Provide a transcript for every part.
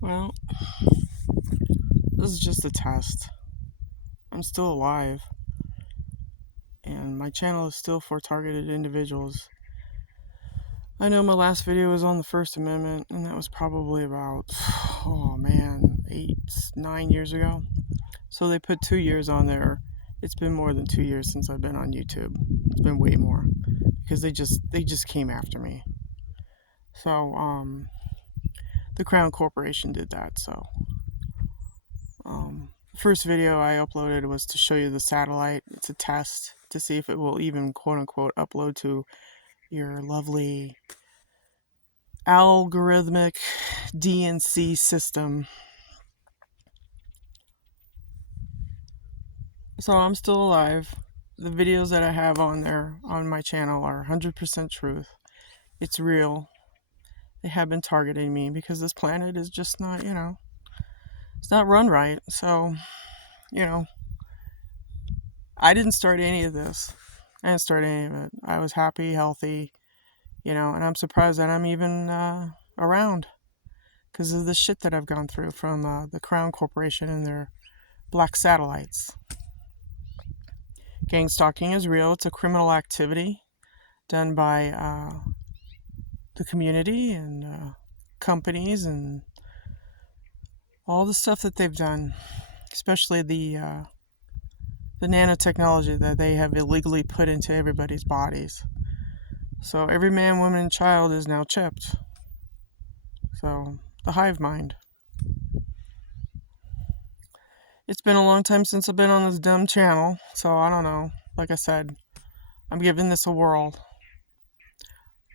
Well, this is just a test. I'm still alive, and my channel is still for targeted individuals. I know my last video was on the First Amendment, and that was probably about, 8, 9 years ago. So they put 2 years on there. It's been more than 2 years since I've been on YouTube. It's been way more because they just came after me. So the Crown Corporation did that. So the first video I uploaded was to show you the satellite. It's a test to see if it will even quote unquote upload to your lovely algorithmic DNC system. So I'm still alive. The videos that I have on there on my channel are 100% truth. It's real. They have been targeting me because this planet is just not, it's not run right. So, I didn't start any of this. I didn't start any of it. I was happy, healthy, and I'm surprised that I'm even around because of the shit that I've gone through from the Crown Corporation and their black satellites. Gang stalking is real. It's a criminal activity done by the community and companies and all the stuff that they've done, especially the nanotechnology that they have illegally put into everybody's bodies. So every man, woman, and child is now chipped. So the hive mind. It's been a long time since I've been on this dumb channel, so I don't know. Like I said, I'm giving this a whirl.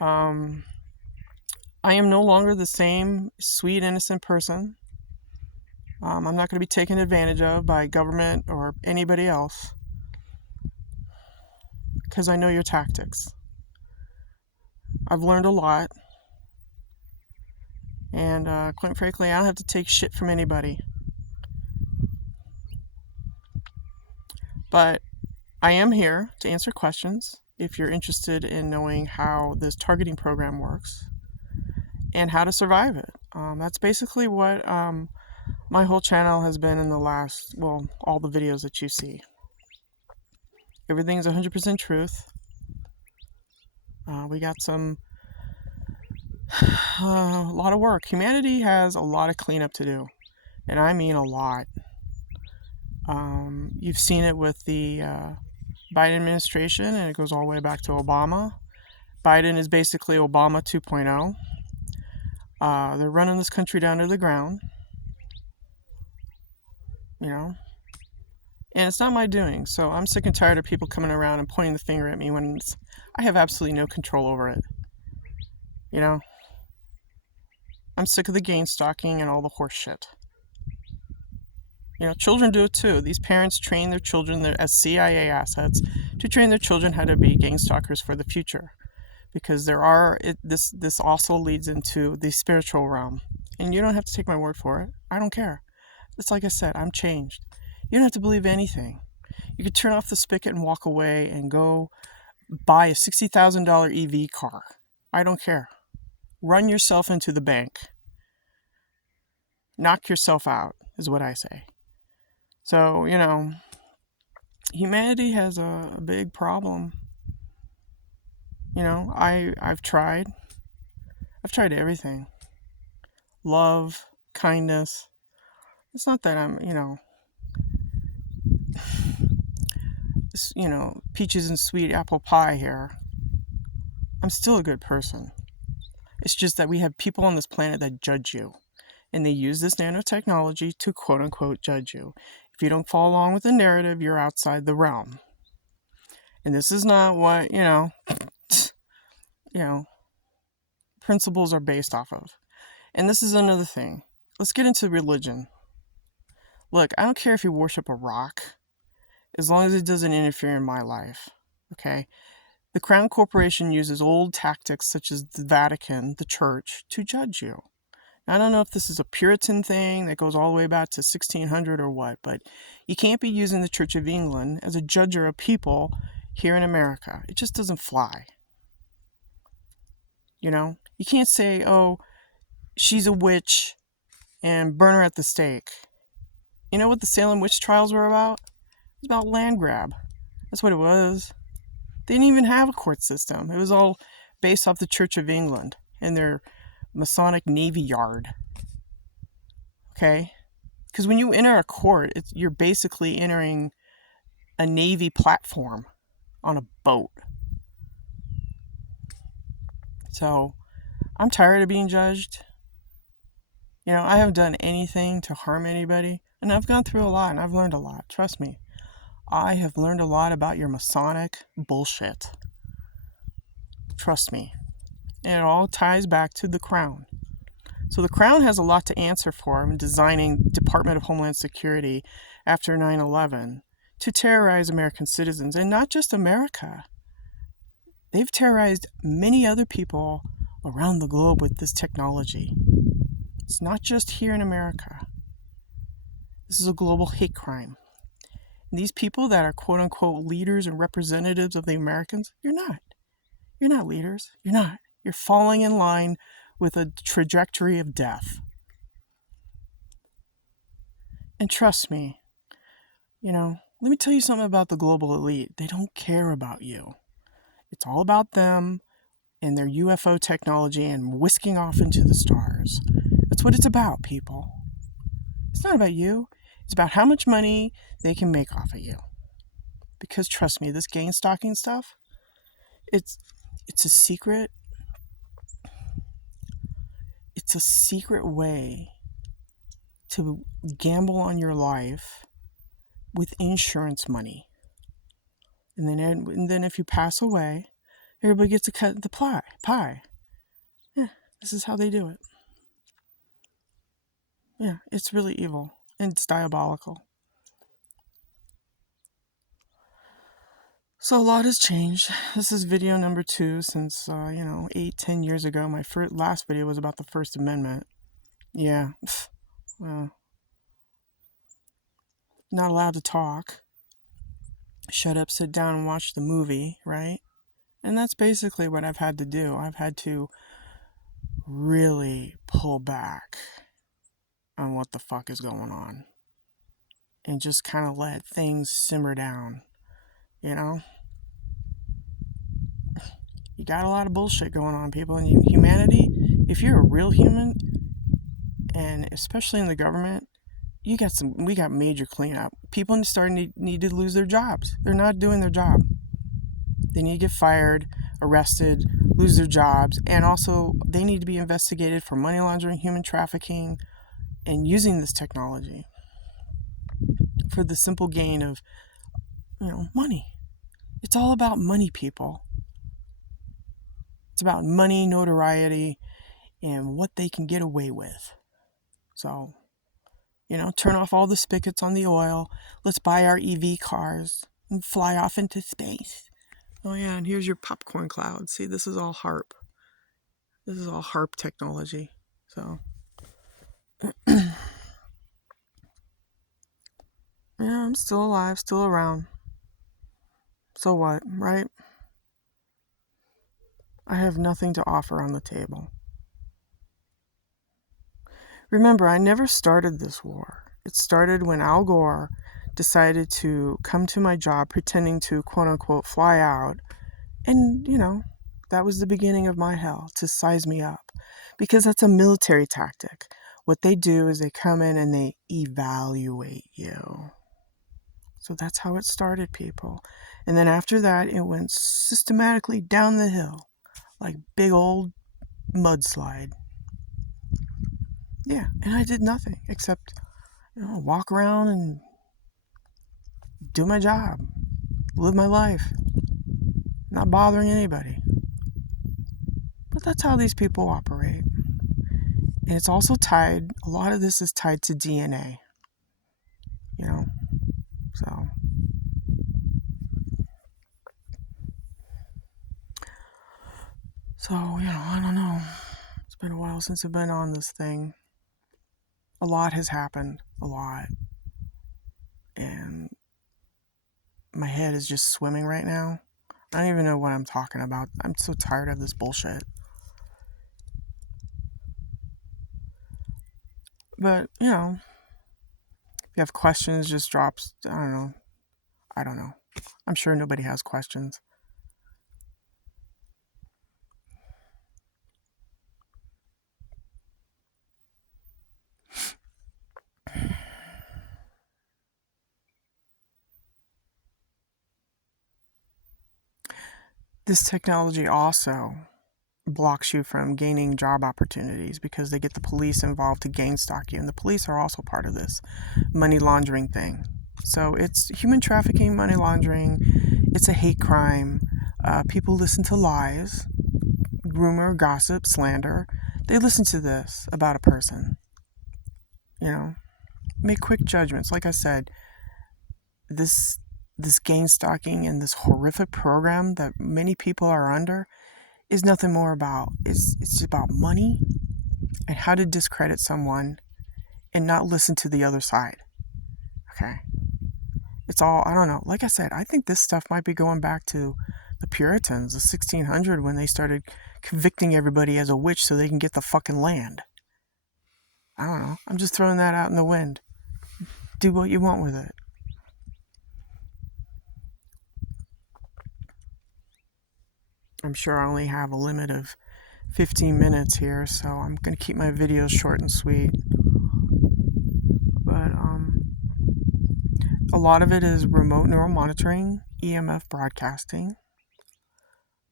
I am no longer the same sweet, innocent person. I'm not going to be taken advantage of by government or anybody else because I know your tactics. I've learned a lot, and quite frankly, I don't have to take shit from anybody. But I am here to answer questions if you're interested in knowing how this targeting program works and how to survive it. That's basically what my whole channel has been in the last, all the videos that you see. Everything's 100% truth. We got a lot of work. Humanity has a lot of cleanup to do, and I mean a lot. You've seen it with the Biden administration, and it goes all the way back to Obama. Biden is basically Obama 2.0. They're running this country down to the ground, and it's not my doing. So I'm sick and tired of people coming around and pointing the finger at me when I have absolutely no control over it. I'm sick of the gang stalking and all the horse shit. Children do it too. These parents train their children as CIA assets to train their children how to be gang stalkers for the future, because this also leads into the spiritual realm, and you don't have to take my word for it. I don't care. It's like I said, I'm changed. You don't have to believe anything. You could turn off the spigot and walk away and go buy a $60,000 EV car. I don't care. Run yourself into the bank. Knock yourself out is what I say. So, humanity has a big problem. I've tried everything. Love, kindness. It's not that I'm, peaches and sweet apple pie here. I'm still a good person. It's just that we have people on this planet that judge you. And they use this nanotechnology to quote unquote judge you. If you don't follow along with the narrative, you're outside the realm. And this is not what, principles are based off of. And this is another thing. Let's get into religion. Look, I don't care if you worship a rock, as long as it doesn't interfere in my life. Okay? The Crown Corporation uses old tactics such as the Vatican, the church, to judge you. I don't know if this is a Puritan thing that goes all the way back to 1600 or what, but you can't be using the Church of England as a judger of people here in America. It just doesn't fly. You can't say, oh, she's a witch, and burn her at the stake. You know what the Salem witch trials were about? It was about land grab. That's what it was. They didn't even have a court system. It was all based off the Church of England and their Masonic Navy Yard. Okay? Because when you enter a court, you're basically entering a Navy platform on a boat. So, I'm tired of being judged. You know, I haven't done anything to harm anybody, and I've gone through a lot, and I've learned a lot. Trust me. I have learned a lot about your Masonic bullshit. Trust me. And it all ties back to the Crown. So the Crown has a lot to answer for in designing Department of Homeland Security after 9/11 to terrorize American citizens, and not just America. They've terrorized many other people around the globe with this technology. It's not just here in America. This is a global hate crime. And these people that are quote-unquote leaders and representatives of the Americans, you're not. You're not leaders. You're not. You're falling in line with a trajectory of death. And trust me, let me tell you something about the global elite. They don't care about you. It's all about them and their UFO technology and whisking off into the stars. That's what it's about, people. It's not about you. It's about how much money they can make off of you. Because trust me, this gain stalking stuff, it's a secret. It's a secret way to gamble on your life with insurance money. And then if you pass away, everybody gets to cut the pie. Yeah, this is how they do it. Yeah, it's really evil and it's diabolical. So a lot has changed. This is video number 2 since, 8-10 years ago. My last video was about the First Amendment. Yeah. Not allowed to talk. Shut up, sit down, and watch the movie, right? And that's basically what I've had to do. I've had to really pull back on what the fuck is going on. And just kind of let things simmer down. You got a lot of bullshit going on, people. And humanity, if you're a real human, and especially in the government, we got major cleanup. People need to lose their jobs. They're not doing their job. They need to get fired, arrested, lose their jobs, and also they need to be investigated for money laundering, human trafficking, and using this technology for the simple gain of, money. It's all about money, people. It's about money, notoriety, and what they can get away with. So, turn off all the spigots on the oil. Let's buy our EV cars and fly off into space. Oh yeah, and here's your popcorn cloud. See, this is all HARP. This is all HARP technology. So, yeah, I'm still alive, still around. So what, right? I have nothing to offer on the table. Remember, I never started this war. It started when Al Gore decided to come to my job pretending to, quote-unquote, fly out. And, that was the beginning of my hell, to size me up. Because that's a military tactic. What they do is they come in and they evaluate you. So that's how it started, people. And then after that, it went systematically down the hill. Like big old mudslide. Yeah, and I did nothing except, walk around and do my job. Live my life. Not bothering anybody. But that's how these people operate. And it's also tied, a lot of this is tied to DNA. So, I don't know. It's been a while since I've been on this thing. A lot has happened. A lot. And my head is just swimming right now. I don't even know what I'm talking about. I'm so tired of this bullshit. But, if you have questions, just drops. I don't know. I'm sure nobody has questions. This technology also blocks you from gaining job opportunities because they get the police involved to gang stalk you. And the police are also part of this money laundering thing. So it's human trafficking, money laundering. It's a hate crime. People listen to lies, rumor, gossip, slander. They listen to this about a person. Make quick judgments. Like I said, this gang stalking and this horrific program that many people are under is nothing more about. It's about money and how to discredit someone and not listen to the other side. Okay? It's all, I don't know. Like I said, I think this stuff might be going back to the Puritans, the 1600, when they started convicting everybody as a witch so they can get the fucking land. I don't know. I'm just throwing that out in the wind. Do what you want with it. I'm sure I only have a limit of 15 minutes here, so I'm going to keep my videos short and sweet. But a lot of it is remote neural monitoring, EMF broadcasting.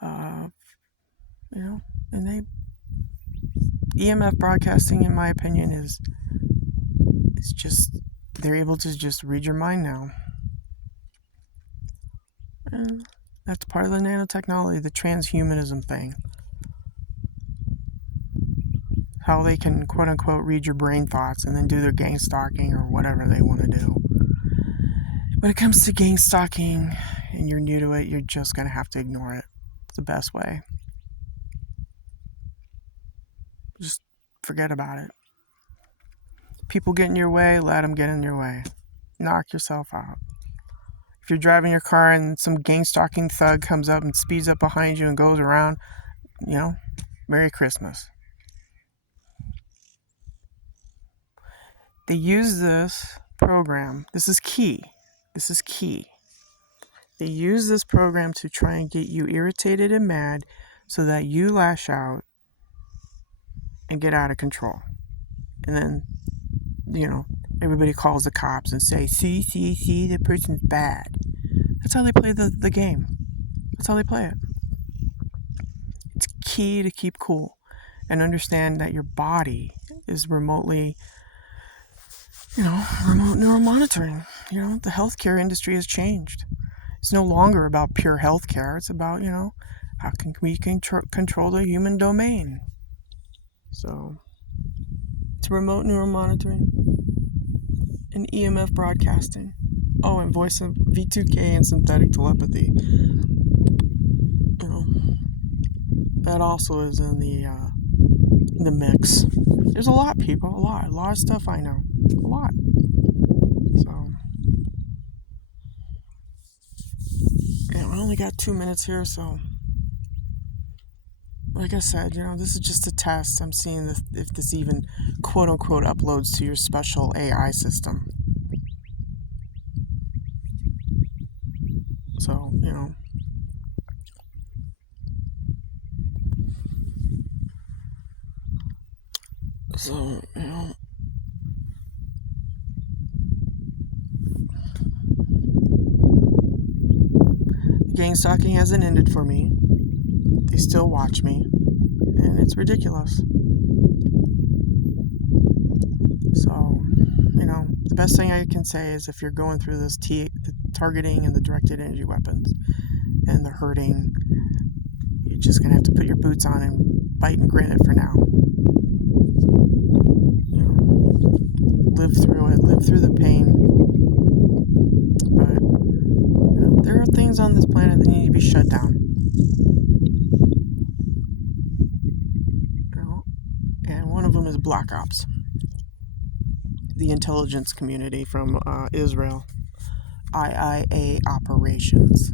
And EMF broadcasting, in my opinion, is just, they're able to just read your mind now. And that's part of the nanotechnology, the transhumanism thing. How they can, quote unquote, read your brain thoughts and then do their gang stalking or whatever they want to do. When it comes to gang stalking and you're new to it, you're just going to have to ignore it. It's the best way. Just forget about it. People get in your way, let them get in your way. Knock yourself out. If you're driving your car and some gang stalking thug comes up and speeds up behind you and goes around, Merry Christmas. They use this program. This is key. They use this program to try and get you irritated and mad so that you lash out and get out of control. And then, everybody calls the cops and say, see, the person's bad. That's how they play the game. That's how they play it. It's key to keep cool and understand that your body is remotely, remote neural monitoring. The healthcare industry has changed. It's no longer about pure healthcare. It's about, how can we control the human domain. So, it's remote neural monitoring and EMF broadcasting. Oh, and voice of V2K and synthetic telepathy. That also is in the mix. There's a lot, people. A lot of stuff I know. A lot. So, I only got 2 minutes here, so like I said, this is just a test. I'm seeing if this even quote-unquote uploads to your special AI system. So, gang stalking hasn't ended for me. They still watch me, and it's ridiculous. So, the best thing I can say is if you're going through this the targeting and the directed energy weapons and the hurting, you're just going to have to put your boots on and bite and grin it for now. Live through it, live through the pain. But, there are things on this planet that need to be shut down. And one of them is Black Ops, the intelligence community from Israel, IIA operations.